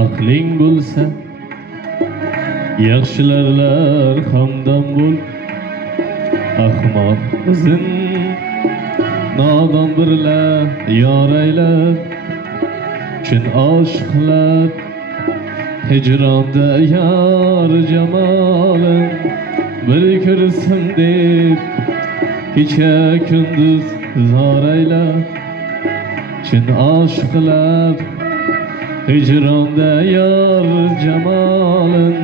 aqling bo'lsa yaxshilarlar hamdam bo'l. Ahmoq qizin nodon birla yor aylab, chin oshiqlar hijronda yor jamolin bir ko'rsam deb kecha kunduz zor aylab, chin oshiqlar hicronda yor jamolin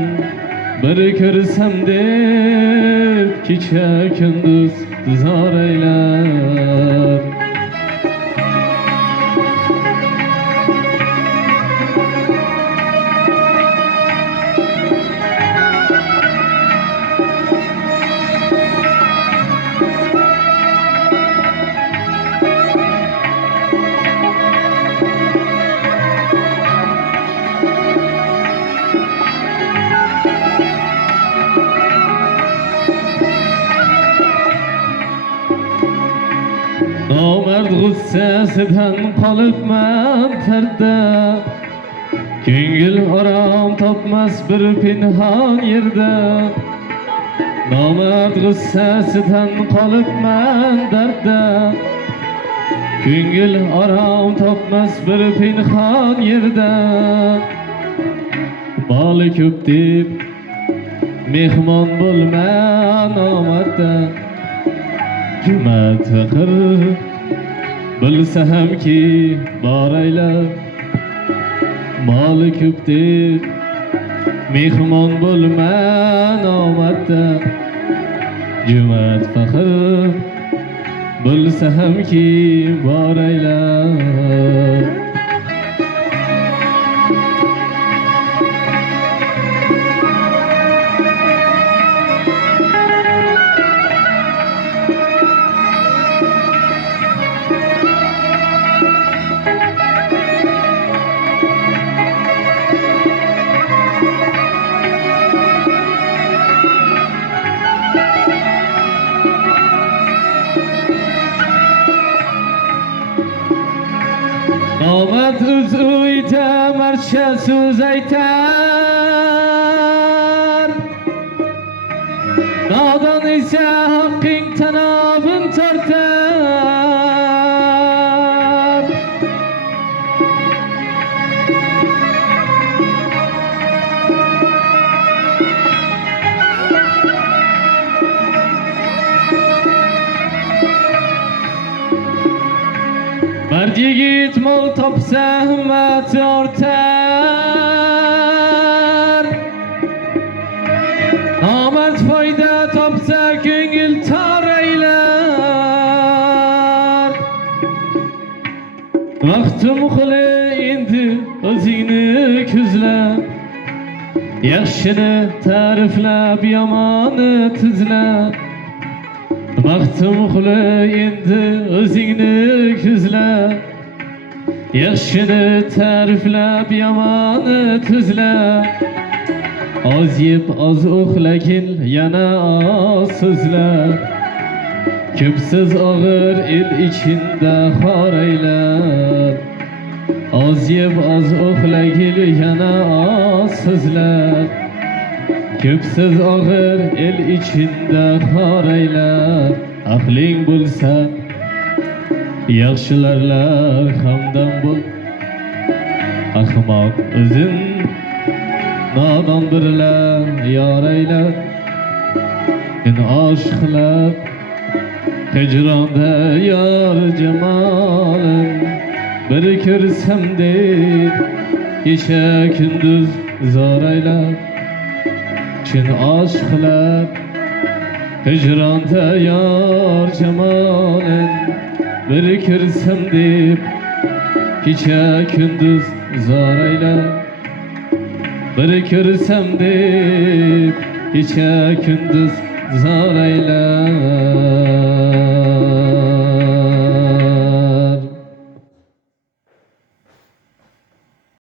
bir ko'rsam deb kecha kunduz zor aylab. Nomard g'ussasidan qolibman tarda, ko'ngil orom topmas bir pinhon yerda. Nomard g'ussasidan qolibman dardda, ko'ngil orom topmas bir pinhon yerda. Moli ko'p deb mehmon bo'lma nomardda, jumat faqir bilsa hamki bor aylab. Moli ko'p deb mehmon bo'lma nomardda, jumat faqir bilsa hamki bor aylab. Nomard o'z uyda marsha so'z aytar, nodon esa haqqing tanobin tortar. Mard yigit mol topsa himmati ortar, nomard foyda topsa ko'ngil tor aylar. Vaqtim qili endi o'zingni ko'zla, yaxshini ta'riflab yomonni tizla. Vaqtim qili endi o'zingni ko'zla, yaxshini ta'riflab yomonni tuzla. Oz yeb oz uxlagin yana oz so'zla, ko'psiz og'ir el ichinda xor aylar. Oz yeb oz uxlagin yana oz so'zla, ko'psiz og'ir el ichinda xor aylar. Aqling bo'lsa yaxshilarlar hamdam bo'l. Ahmoq o'zin nodon birla yor aylab, chin oshiqlar hijronda yor jamolin bir ko'rsam deb kecha kunduz zor aylab. Chin oshiqlar hijronda yor jamolin bir ko'rsam deb kecha kunduz zor aylab. Bir ko'rsam deb kecha kunduz zor aylab.